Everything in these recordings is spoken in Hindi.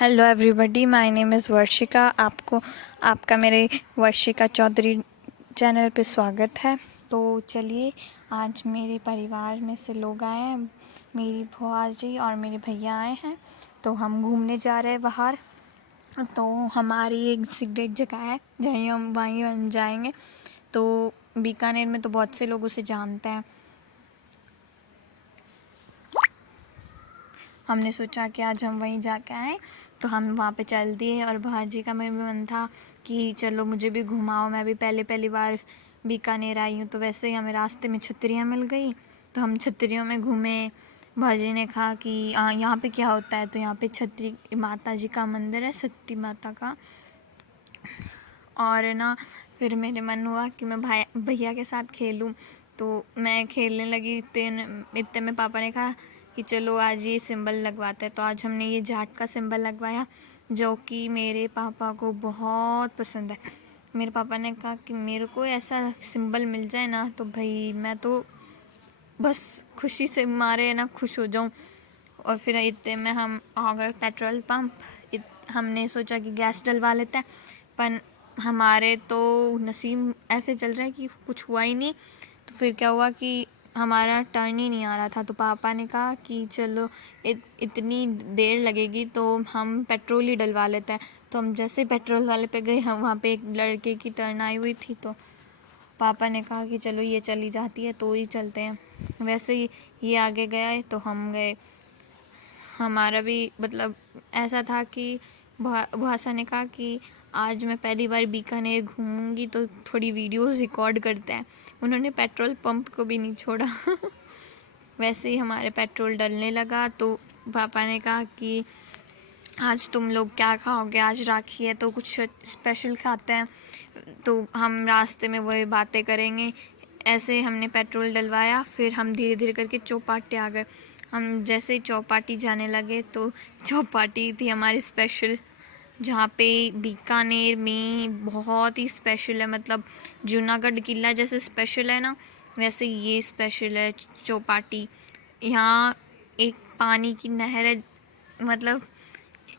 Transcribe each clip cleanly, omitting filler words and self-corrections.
Hello everybody, my name is Varshika. आपका मेरे वर्षिका चौधरी चैनल पे स्वागत है। तो चलिए, आज मेरे परिवार में से लोग आए हैं, मेरी बुआ जी और मेरे भैया आए हैं। तो हम घूमने जा रहे हैं बाहर। तो हमारी एक सीक्रेट जगह है जहीं हम जाएंगे। तो बीकानेर में तो बहुत से लोग उसे जानते हैं। हमने सोचा कि आज हम वहीं जाके आए, तो हम वहाँ पे चल दिए। और भाजी का मेरे मन था कि चलो मुझे भी घुमाओ, मैं भी पहली बार बीकानेर आई हूँ। तो वैसे ही हमें रास्ते में छतरियाँ मिल गई, तो हम छतरियों में घूमे। भाजी ने कहा कि यहाँ पे क्या होता है। तो यहाँ पे छतरी माता जी का मंदिर है, सती माता का। और ना फिर मेरे मन हुआ कि मैं भैया के साथ खेलूं। तो मैं खेलने लगी। इतने में पापा ने कहा कि चलो आज ये सिंबल लगवाते हैं। तो आज हमने ये जाट का सिंबल लगवाया, जो कि मेरे पापा को बहुत पसंद है। मेरे पापा ने कहा कि मेरे को ऐसा सिंबल मिल जाए ना, तो भाई मैं तो बस खुशी से मारे ना खुश हो जाऊं। और फिर इतने में हम आ गए पेट्रोल पंप। हमने सोचा कि गैस डलवा लेते हैं, पर हमारे तो नसीब ऐसे चल रहे हैं कि कुछ हुआ ही नहीं। तो फिर क्या हुआ कि हमारा टर्न ही नहीं आ रहा था। तो पापा ने कहा कि चलो इतनी देर लगेगी तो हम पेट्रोल ही डलवा लेते हैं। तो हम जैसे पेट्रोल वाले पे गए, हम वहाँ पे एक लड़के की टर्न आई हुई थी। तो पापा ने कहा कि चलो ये चली जाती है तो ही चलते हैं। वैसे ही ये आगे गया है तो हम गए। हमारा भी मतलब ऐसा था कि भाषा ने कहा कि आज मैं पहली बार बीकानेर घूमूंगी तो थोड़ी वीडियोस रिकॉर्ड करते हैं। उन्होंने पेट्रोल पंप को भी नहीं छोड़ा। वैसे ही हमारे पेट्रोल डलने लगा तो पापा ने कहा कि आज तुम लोग क्या खाओगे, आज राखी है तो कुछ स्पेशल खाते हैं। तो हम रास्ते में वही बातें करेंगे। ऐसे हमने पेट्रोल डलवाया, फिर हम धीरे धीरे करके चौपाटी आ गए। हम जैसे ही चौपाटी जाने लगे तो चौपाटी थी हमारी स्पेशल, जहाँ पे बीकानेर में बहुत ही स्पेशल है। मतलब जूनागढ़ किला जैसे स्पेशल है ना, वैसे ये स्पेशल है चौपाटी। यहाँ एक पानी की नहर है, मतलब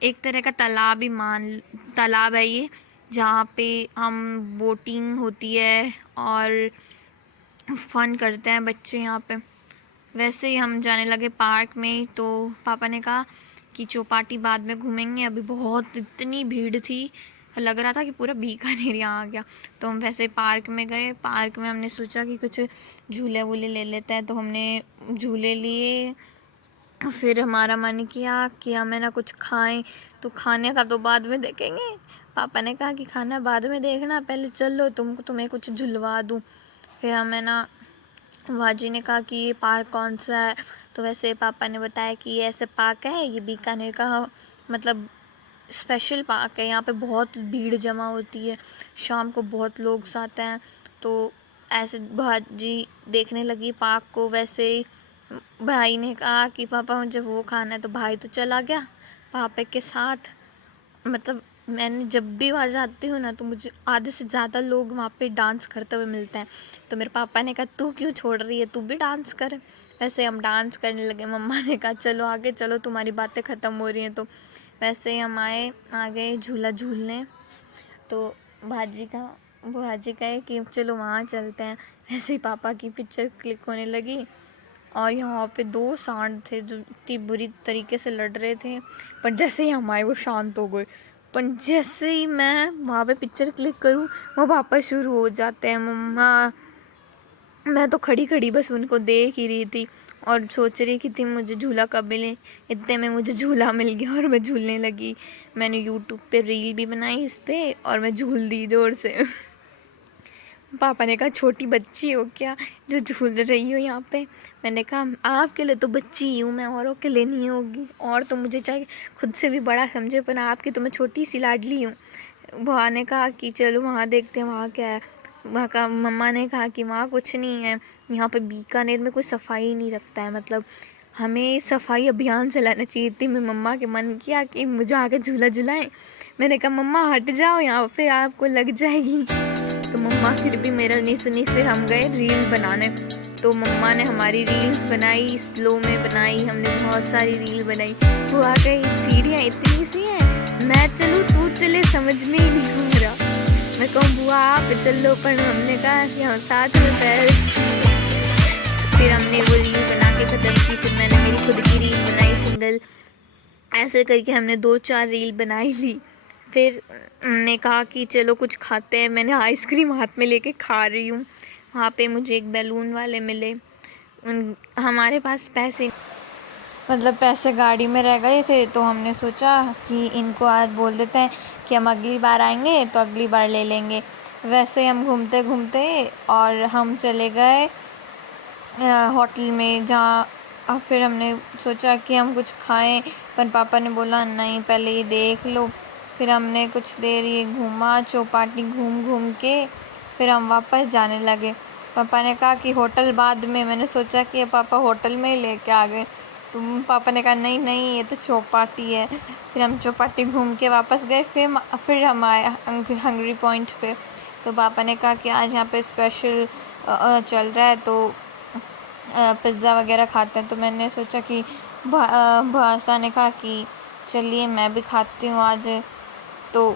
एक तरह का तालाब है ये, जहाँ पे हम बोटिंग होती है और फन करते हैं बच्चे यहाँ पे। वैसे ही हम जाने लगे पार्क में। तो पापा ने कहा कि चौपाटी बाद में घूमेंगे, अभी बहुत इतनी भीड़ थी, लग रहा था कि पूरा बीकानेर यहाँ आ गया। तो हम वैसे पार्क में गए। पार्क में हमने सोचा कि कुछ झूले वूले ले लेते हैं, तो हमने झूले लिए। फिर हमारा मन किया कि हमें ना कुछ खाएं। तो खाने का तो बाद में देखेंगे। पापा ने कहा कि खाना बाद में देखना, पहले चलो तुम्हें कुछ झुलवा दूँ। फिर हमें ना वाजी ने कहा कि ये पार्क कौन सा है। तो वैसे पापा ने बताया कि ये ऐसे पार्क है, ये बीकानेर का मतलब स्पेशल पार्क है। यहाँ पे बहुत भीड़ जमा होती है, शाम को बहुत लोग आते हैं। तो ऐसे भाजी देखने लगी पार्क को। वैसे ही भाई ने कहा कि पापा मुझे वो खाना है, तो भाई तो चला गया पापा के साथ। मतलब मैंने जब भी वहाँ जाती हूँ ना, तो मुझे आधे से ज़्यादा लोग वहाँ पे डांस करते हुए मिलते हैं। तो मेरे पापा ने कहा तू क्यों छोड़ रही है, तू भी डांस कर। वैसे हम डांस करने लगे। मम्मा ने कहा चलो आगे चलो, तुम्हारी बातें ख़त्म हो रही हैं। तो वैसे ही हम आ गए झूला झूलने। तो भाजी कहे कि चलो वहाँ चलते हैं। वैसे ही पापा की पिक्चर क्लिक होने लगी। और यहाँ पे दो सांड थे जो इतनी बुरी तरीके से लड़ रहे थे, पर जैसे ही हम आए वो शांत हो गए। पर जैसे ही मैं वहाँ पे पिक्चर क्लिक करूँ, वो वापस शुरू हो जाते हैं। मम्मा, मैं तो खड़ी खड़ी बस उनको देख ही रही थी और सोच रही थी मुझे झूला कब मिले। इतने में मुझे झूला मिल गया और मैं झूलने लगी। मैंने यूट्यूब पे रील भी बनाई इस पे और मैं झूल दी जोर से। पापा ने कहा छोटी बच्ची हो क्या जो झूल रही हो यहाँ पे। मैंने कहा आपके लिए तो बच्ची ही हूँ मैं, औरों के लिए नहीं होगी। और तो मुझे चाहे खुद से भी बड़ा समझे, पर आपकी तो मैं छोटी सी लाडली हूँ। बुआ ने कहा कि चलो वहाँ देखते हैं वहाँ क्या है। वहाँ का मम्मा ने कहा कि वहाँ कुछ नहीं है, यहाँ पे बीकानेर में कोई सफाई नहीं रखता है। मतलब हमें सफाई अभियान चलाना चाहिए थी। मैं मम्मा के मन किया कि मुझे आगे झूला झुलाएं। मैंने कहा मम्मा हट जाओ, यहाँ पे आपको लग जाएगी। तो मम्मा फिर भी मेरा नहीं सुनी। फिर हम गए रील बनाने। तो मम्मा ने हमारी रील्स बनाई, स्लो में बनाई। हमने बहुत सारी रील बनाई। वो आ गई, सीढ़ियाँ इतनी सी हैं चलूँ तू चले, समझ में ही नहीं आ रहा। मैं कहूँ बुआ आप चल लो, पर हमने कहा कि हम साथ में बैठ। फिर हमने वो रील बना के ख़त्म की। फिर मैंने मेरी खुद की रील बनाई सिंगल, ऐसे करके हमने 2-4 रील बनाई ली। फिर हमने कहा कि चलो कुछ खाते हैं। मैंने आइसक्रीम हाथ में लेके खा रही हूँ। वहाँ पे मुझे एक बैलून वाले मिले, हमारे पास पैसे गाड़ी में रह गए थे, तो हमने सोचा कि इनको आज बोल देते हैं कि हम अगली बार आएंगे तो अगली बार ले लेंगे। वैसे हम घूमते घूमते और हम चले गए होटल में, जहाँ फिर हमने सोचा कि हम कुछ खाएं, पर पापा ने बोला नहीं पहले ये देख लो। फिर हमने कुछ देर ये घूमा, चौपाटी घूम घूम के फिर हम वापस जाने लगे। पापा ने कहा कि होटल बाद में। मैंने सोचा कि पापा होटल में ही लेके आ गए, तो पापा ने कहा नहीं नहीं ये तो चौपाटी है। फिर हम चौपाटी घूम के वापस गए। फिर हम आए हंगरी पॉइंट पे। तो पापा ने कहा कि आज यहाँ पे स्पेशल चल रहा है, तो पिज़्ज़ा वगैरह खाते हैं। तो मैंने सोचा कि भाषा ने कहा कि चलिए मैं भी खाती हूँ आज। तो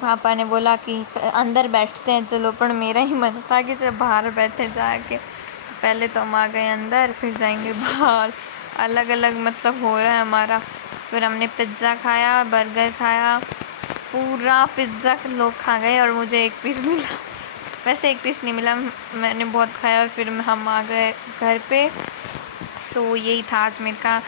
पापा ने बोला कि अंदर बैठते हैं चलो, पर मेरा ही मन था कि चलो बाहर बैठे जाके। तो पहले तो हम आ गए अंदर, फिर जाएंगे बाहर। अलग अलग हो रहा है हमारा। फिर हमने पिज़्ज़ा खाया, बर्गर खाया, पूरा पिज़्ज़ा लोग खा गए और मुझे एक पीस मिला। वैसे एक पीस नहीं मिला, मैंने बहुत खाया। फिर हम आ गए घर पे। सो यही था आज मेरे का